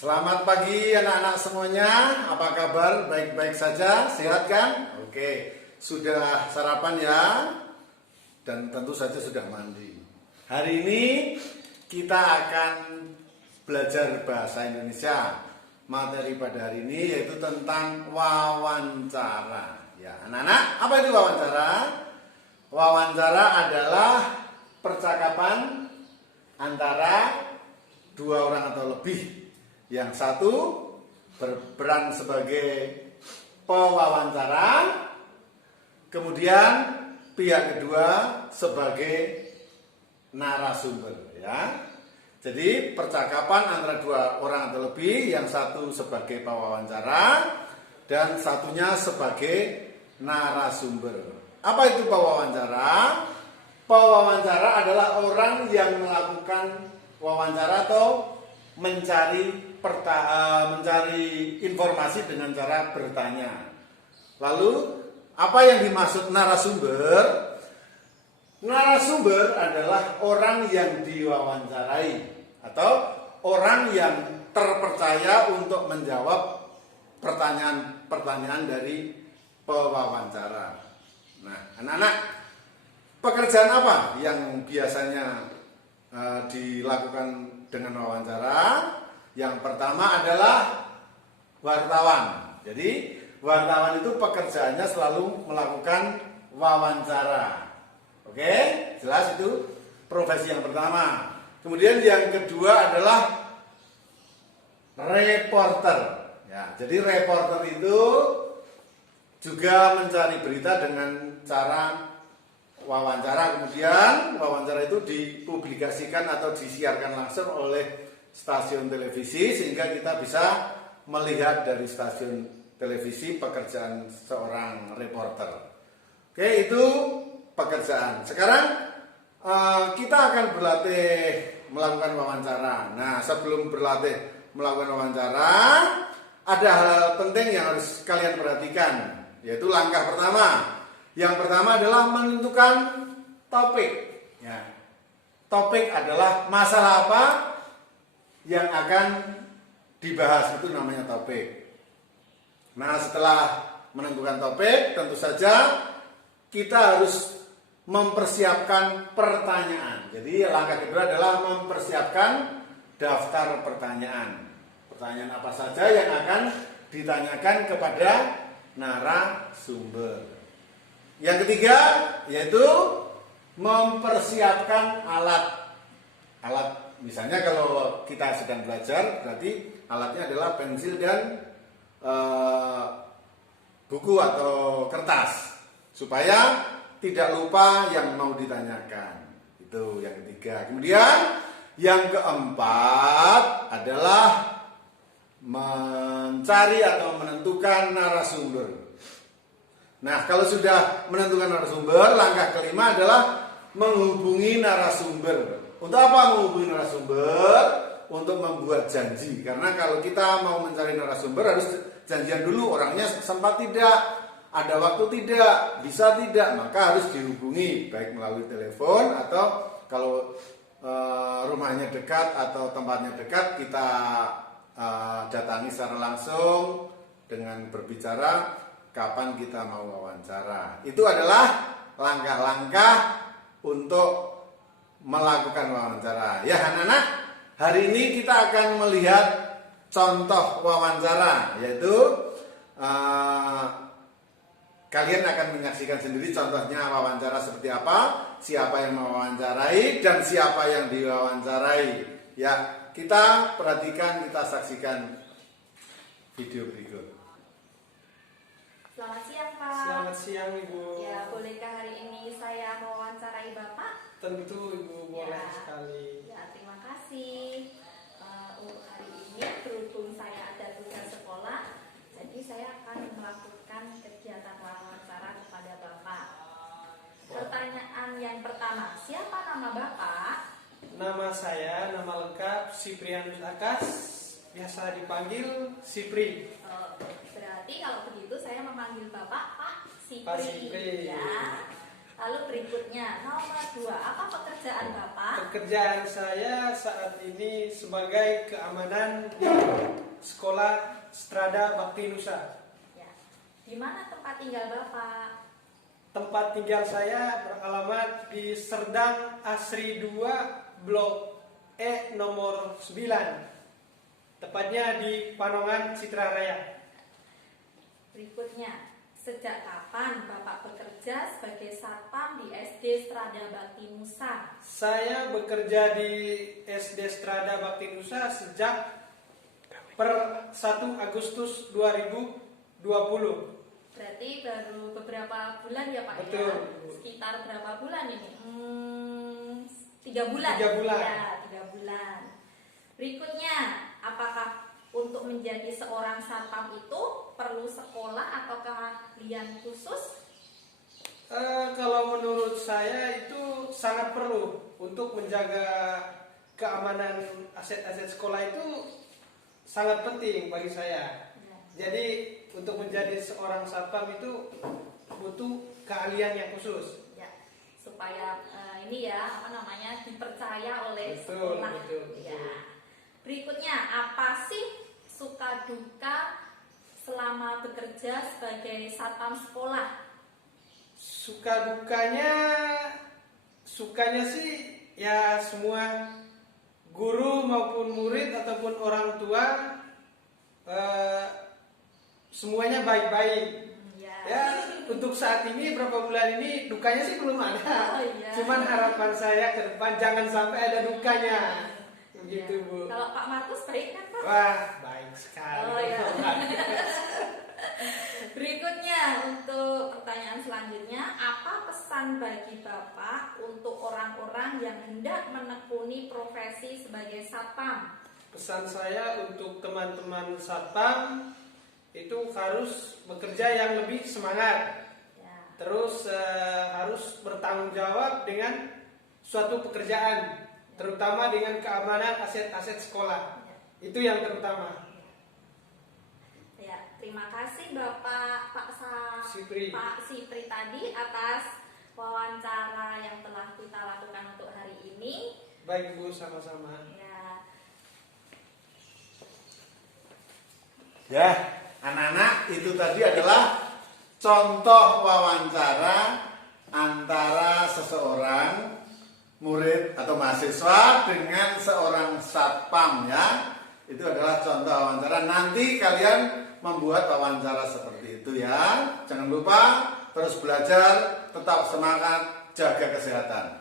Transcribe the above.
Selamat pagi anak-anak semuanya. Apa kabar? Baik-baik saja? Sehat kan? Oke, sudah sarapan ya? Dan tentu saja sudah mandi. Hari ini kita akan belajar bahasa Indonesia. Materi pada hari ini yaitu tentang wawancara. Ya, anak-anak, apa itu wawancara? Wawancara adalah percakapan antara dua orang atau lebih. Yang satu berperan sebagai pewawancara, kemudian pihak kedua sebagai narasumber, ya. Jadi percakapan antara dua orang atau lebih, yang satu sebagai pewawancara dan satunya sebagai narasumber. Apa itu pewawancara? Pewawancara adalah orang yang melakukan wawancara atau mencari informasi dengan cara bertanya. Lalu apa yang dimaksud narasumber? Narasumber adalah orang yang diwawancarai atau orang yang terpercaya untuk menjawab pertanyaan-pertanyaan dari pewawancara. Nah, anak-anak, pekerjaan apa yang biasanya dilakukan dengan wawancara? Yang pertama adalah wartawan. Jadi wartawan itu pekerjaannya selalu melakukan wawancara. Oke, jelas itu profesi yang pertama. Kemudian yang kedua adalah reporter. Ya, jadi reporter itu juga mencari berita dengan cara wawancara. Kemudian wawancara itu dipublikasikan atau disiarkan langsung oleh stasiun televisi sehingga kita bisa melihat dari stasiun televisi pekerjaan seorang reporter. Oke, itu pekerjaan. Sekarang kita akan berlatih melakukan wawancara. Nah, sebelum berlatih melakukan wawancara, ada hal penting yang harus kalian perhatikan, yaitu langkah pertama. Yang pertama adalah menentukan topik. Ya. Topik adalah masalah apa yang akan dibahas, itu namanya topik. Nah, setelah menentukan topik, tentu saja kita harus mempersiapkan pertanyaan. Jadi langkah kedua adalah mempersiapkan daftar pertanyaan. Pertanyaan apa saja yang akan ditanyakan kepada narasumber. Yang ketiga yaitu mempersiapkan alat. Misalnya kalau kita sedang belajar, berarti alatnya adalah pensil dan buku atau kertas, supaya tidak lupa yang mau ditanyakan. Itu yang ketiga. Kemudian yang keempat adalah mencari atau menentukan narasumber. Nah, kalau sudah menentukan narasumber, langkah kelima adalah menghubungi narasumber. Untuk apa menghubungi narasumber? Untuk membuat janji. Karena kalau kita mau mencari narasumber harus janjian dulu, orangnya sempat tidak, ada waktu tidak, bisa tidak, maka harus dihubungi baik melalui telepon atau kalau rumahnya dekat atau tempatnya dekat, kita datangi secara langsung dengan berbicara kapan kita mau wawancara. Itu adalah langkah-langkah untuk melakukan wawancara. Ya anak-anak, hari ini kita akan melihat contoh wawancara, yaitu kalian akan menyaksikan sendiri contohnya wawancara seperti apa, siapa yang mewawancarai dan siapa yang diwawancarai. Ya, kita perhatikan, kita saksikan video berikut. Selamat siang, Pak. Selamat siang, Ibu. Ya, bolehkah hari ini saya mewawancarai Bapak? Tentu, Ibu, boleh Ya. sekali. Ya, terima kasih. Untuk hari ini berhubung saya ada tugas sekolah, jadi saya akan melakukan kegiatan wawancara kepada Bapak. Pertanyaan yang pertama, siapa nama Bapak? Nama saya, nama lengkap Siprianus Akas, biasa dipanggil Sipri. Berarti kalau begitu saya memanggil Bapak Pak Sipri. Pak Sipri. Ya. Lalu berikutnya nomor 2, apa pekerjaan Bapak? Pekerjaan saya saat ini sebagai keamanan di Sekolah Strada Bakti Nusa. Ya. Di mana tempat tinggal Bapak? Tempat tinggal saya beralamat di Serdang Asri 2 Blok E nomor 9. Tepatnya di Panongan, Citra Raya. Berikutnya, sejak kapan Bapak bekerja sebagai satpam di SD Strada Bakti Nusa? Saya bekerja di SD Strada Bakti Nusa sejak per 1 Agustus 2020. Berarti baru beberapa bulan ya Pak? Betul. Ya? Sekitar berapa bulan ini? 3 bulan. 3 bulan. Ya, 3 bulan. Berikutnya, apakah untuk menjadi seorang satpam itu perlu sekolah atau keahlian khusus? Kalau menurut saya itu sangat perlu untuk menjaga keamanan aset-aset sekolah itu sangat penting bagi saya. Ya. Jadi untuk menjadi seorang satpam itu butuh keahlian yang khusus. Ya, supaya ini ya dipercaya oleh Betul, sekolah. betul. Ya. Berikutnya, apa sih suka duka selama bekerja sebagai satpam sekolah? Suka sukanya sih ya semua guru maupun murid ataupun orang tua semuanya baik-baik. Ya, untuk saat ini berapa bulan ini dukanya sih belum ada. Oh, iya. Cuman harapan saya ke depan jangan sampai ada dukanya. Begitu, Bu. Kalau Pak Markus baik kan Pak? Wah, baik sekali. Oh, iya. Berikutnya, untuk pertanyaan selanjutnya, apa pesan bagi Bapak untuk orang-orang yang hendak menekuni profesi sebagai satpam? Pesan saya untuk teman-teman satpam itu harus bekerja yang lebih semangat. Ya. Terus harus bertanggung jawab dengan suatu pekerjaan, terutama dengan keamanan aset-aset sekolah. Itu yang terutama. Ya, terima kasih Bapak Sipri. Pak Sipri tadi atas wawancara yang telah kita lakukan untuk hari ini. Baik, Bu, sama-sama. Ya, anak-anak, itu tadi adalah contoh wawancara antara seseorang murid atau mahasiswa dengan seorang satpam ya. Itu adalah contoh wawancara. Nanti kalian membuat wawancara seperti itu ya. Jangan lupa terus belajar, tetap semangat, jaga kesehatan.